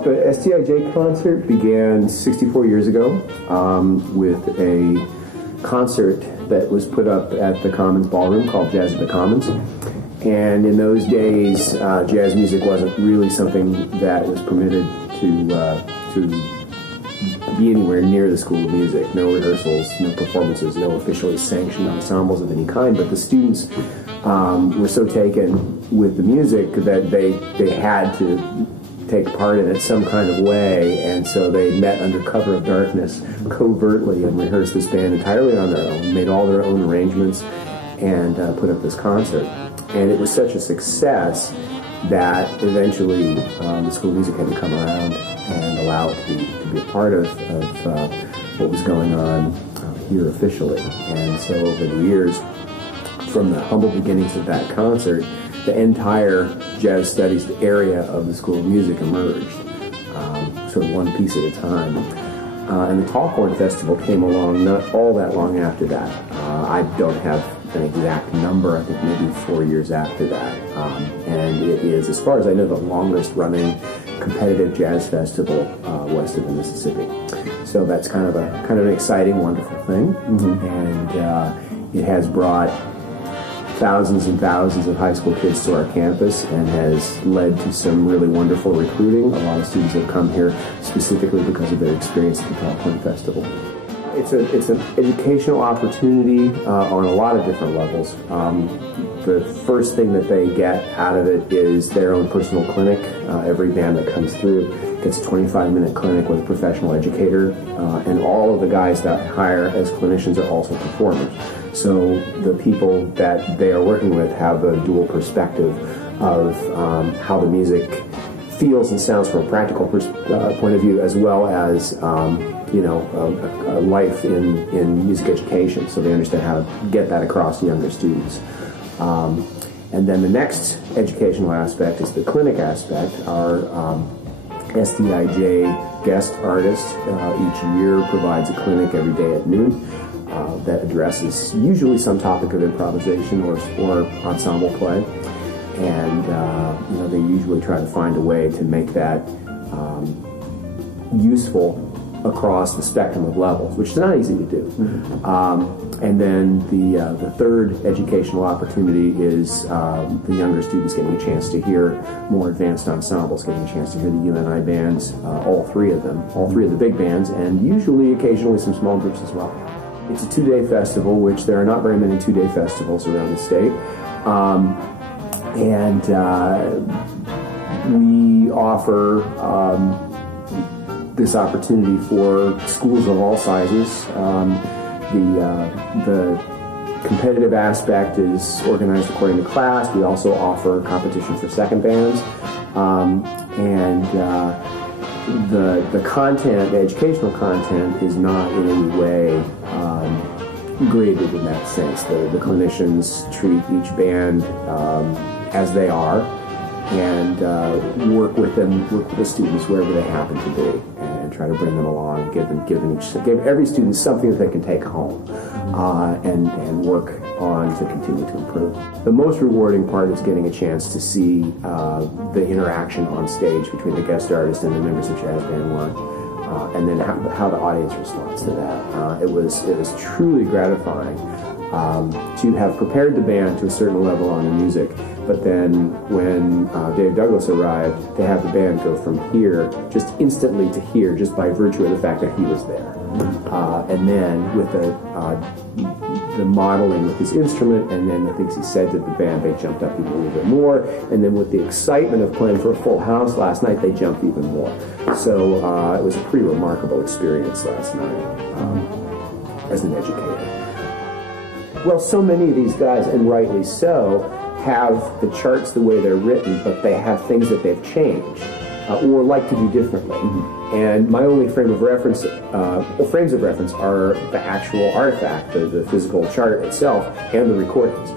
Well, the SDIJ concert began 64 years ago with a concert that was put up at the Commons Ballroom called Jazz at the Commons. And in those days, jazz music wasn't really something that was permitted to be anywhere near the School of Music. No rehearsals, no performances, no officially sanctioned ensembles of any kind. But the students were so taken with the music that they had to take part in it some kind of way, and so they met under cover of darkness covertly and rehearsed this band entirely on their own, made all their own arrangements, and put up this concert. And it was such a success that eventually the School of Music had to come around and allow it to be a part of what was going on here officially. And so over the years, from the humble beginnings of that concert, the entire jazz studies area of the School of Music emerged, sort of one piece at a time. And the Tallcorn Festival came along not all that long after that. I don't have an exact number, I think maybe 4 years after that. And it is, as far as I know, the longest running competitive jazz festival west of the Mississippi. So that's kind of an exciting, wonderful thing. And it has brought thousands and thousands of high school kids to our campus and has led to some really wonderful recruiting. A lot of students have come here specifically because of their experience at the Tallcorn Festival. It's an educational opportunity on a lot of different levels. The first thing that they get out of it is their own personal clinic. Every band that comes through gets a 25-minute clinic with a professional educator, and all of the guys that hire as clinicians are also performers. So the people that they are working with have a dual perspective of how the music feels and sounds from a practical point of view, as well as a life in music education, so they understand how to get that across to younger students. And then the next educational aspect is the clinic aspect. Our SDIJ guest artist each year provides a clinic every day at noon that addresses usually some topic of improvisation or ensemble play. And they usually try to find a way to make that useful across the spectrum of levels, which is not easy to do. And then the third educational opportunity is the younger students getting a chance to hear more advanced ensembles, getting a chance to hear the UNI bands, all three of the big bands, and usually occasionally some small groups as well. It's a 2-day festival, which there are not very many 2-day festivals around the state. And we offer this opportunity for schools of all sizes. The competitive aspect is organized according to class. We also offer competition for second bands. The content, the educational content, is not in any way graded in that sense. The clinicians treat each band as they are, and work with the students wherever they happen to be, and try to bring them along, give every student something that they can take home, and work on to continue to improve. The most rewarding part is getting a chance to see the interaction on stage between the guest artist and the members of Jazz Band 1, and then how the audience responds to that. It was truly gratifying to have prepared the band to a certain level on the music, but then when Dave Douglas arrived, to have the band go from here just instantly to here, just by virtue of the fact that he was there. And then with the modeling with his instrument, and then the things he said to the band, they jumped up even a little bit more. And then with the excitement of playing for a full house last night, they jumped even more. So it was a pretty remarkable experience last night as an educator. Well, so many of these guys, and rightly so, have the charts the way they're written, but they have things that they've changed or like to do differently. And my only frames of reference are the actual artifact, the physical chart itself, and the recordings.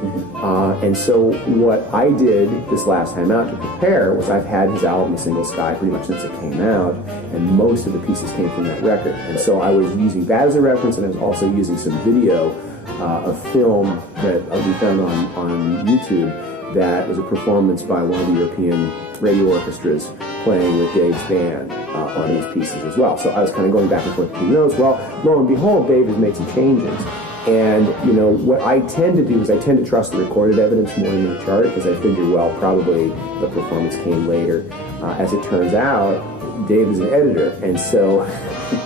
And so what I did this last time out to prepare was I've had his album, Single Sky, pretty much since it came out, and most of the pieces came from that record. And so I was using that as a reference, and I was also using some video of film that we found on YouTube that was a performance by one of the European radio orchestras playing with Dave's band on these pieces as well. So I was kind of going back and forth between those. Well, lo and behold, Dave has made some changes. And, you know, what I tend to do is I tend to trust the recorded evidence more than the chart, because I figure, well, probably the performance came later. As it turns out, Dave is an editor, and so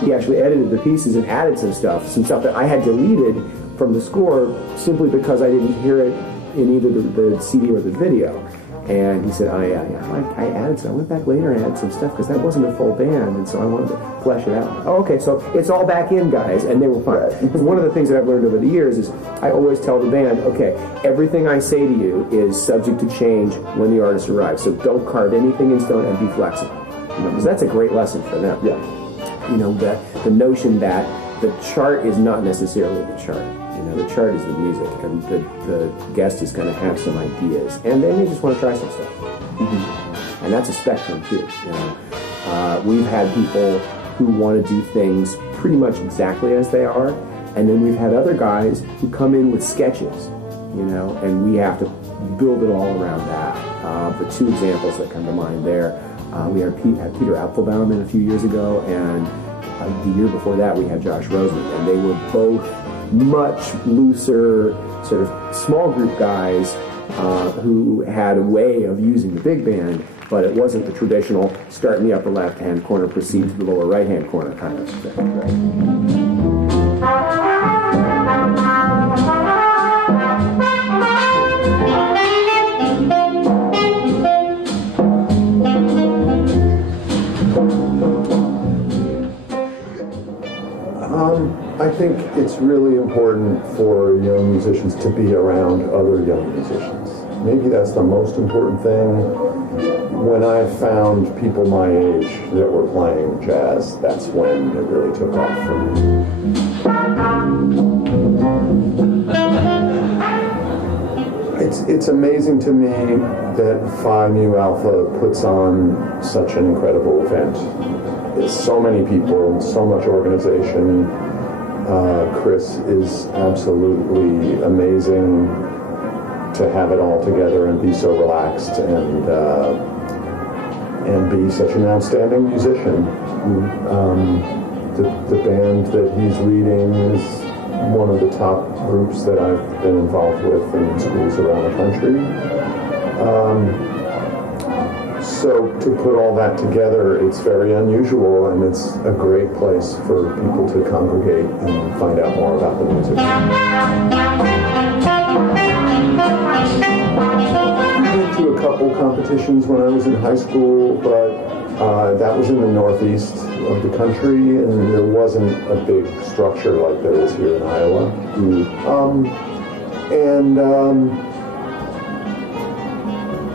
he actually edited the pieces and added some stuff that I had deleted from the score simply because I didn't hear it in either the CD or the video. And he said, I added some. I went back later and added some stuff because that wasn't a full band, and so I wanted to flesh it out. Oh, okay, so it's all back in, guys, and they were fine. One of the things that I've learned over the years is I always tell the band, okay, everything I say to you is subject to change when the artist arrives, so don't carve anything in stone and be flexible. You know, because that's a great lesson for them. Yeah. You know, the notion that the chart is not necessarily the chart. You know, the chart is the music, and the guest is going to have some ideas, and they may just want to try some stuff. Mm-hmm. And that's a spectrum too. You know, we've had people who want to do things pretty much exactly as they are, and then we've had other guys who come in with sketches. You know, and we have to build it all around that. The two examples that come to mind there, we had Peter Apfelbaum in a few years ago, and the year before that we had Josh Roseman, and they were both much looser, sort of small group guys who had a way of using the big band, but it wasn't the traditional start in the upper left-hand corner, proceed to the lower right-hand corner kind of thing. Right? I think it's really important for young musicians to be around other young musicians. Maybe that's the most important thing. When I found people my age that were playing jazz, that's when it really took off for me. It's amazing to me that Phi Mu Alpha puts on such an incredible event. There's so many people, so much organization. Chris is absolutely amazing to have it all together and be so relaxed and be such an outstanding musician. The band that he's leading is one of the top groups that I've been involved with in schools around the country. So to put all that together, it's very unusual, and it's a great place for people to congregate and find out more about the music. I went to a couple competitions when I was in high school, but that was in the northeast of the country, and there wasn't a big structure like there is here in Iowa.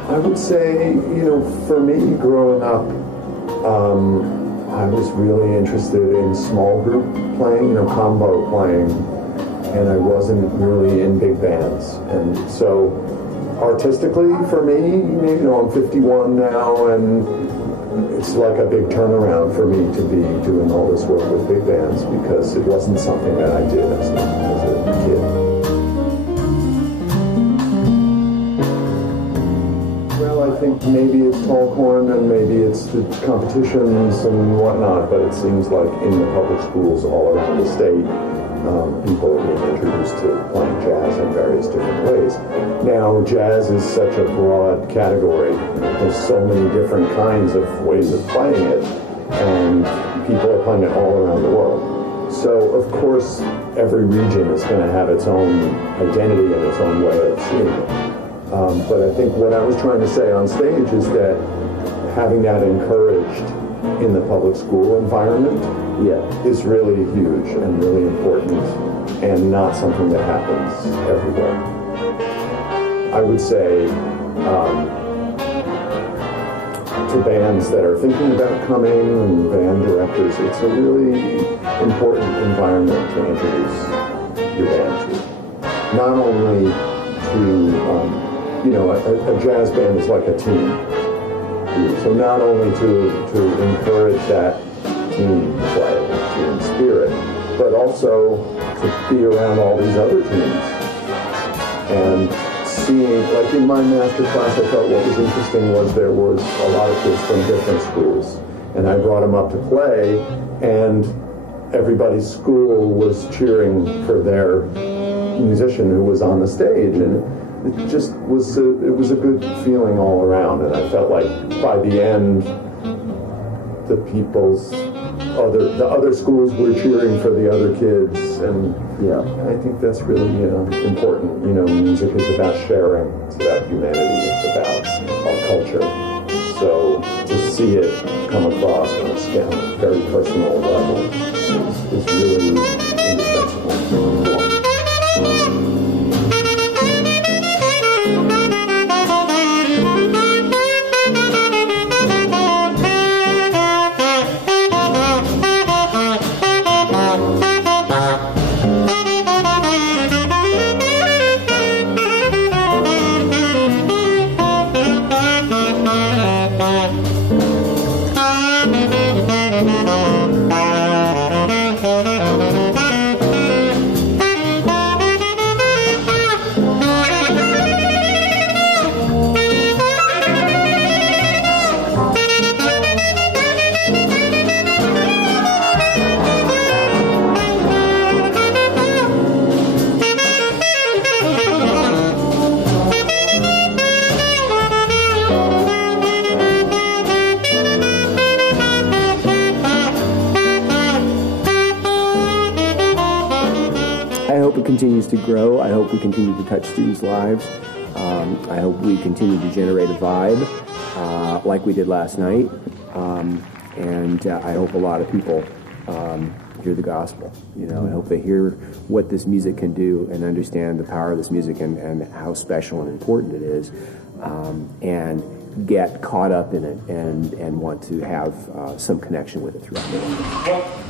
I would say, you know, for me growing up, I was really interested in small group playing, you know, combo playing, and I wasn't really in big bands. And so artistically for me, you know, I'm 51 now, and it's like a big turnaround for me to be doing all this work with big bands, because it wasn't something that I did as a kid. I think maybe it's Tallcorn and maybe it's the competitions and whatnot, but it seems like in the public schools all around the state, people are being introduced to playing jazz in various different ways. Now, jazz is such a broad category. There's so many different kinds of ways of playing it, and people are playing it all around the world. So, of course, every region is going to have its own identity and its own way of seeing it. But I think what I was trying to say on stage is that having that encouraged in the public school environment is really huge and really important, and not something that happens everywhere. I would say to bands that are thinking about coming and band directors, it's a really important environment to introduce your band to. Not only to you know, a jazz band is like a team. So not only to encourage that team play, team spirit, but also to be around all these other teams and seeing, like in my master class, I thought what was interesting was there was a lot of kids from different schools. And I brought them up to play, and everybody's school was cheering for their musician who was on the stage. And it just was it was a good feeling all around. And I felt like by the end, the other schools were cheering for the other kids, and yeah, I think that's really important. You know, music is about sharing, it's about humanity, it's about our culture. So to see it come across on a very personal level is really indispensable. I hope it continues to grow. I hope we continue to touch students' lives. I hope we continue to generate a vibe like we did last night. And I hope a lot of people hear the gospel. You know, I hope they hear what this music can do and understand the power of this music and how special and important it is, and get caught up in it and want to have some connection with it throughout their life.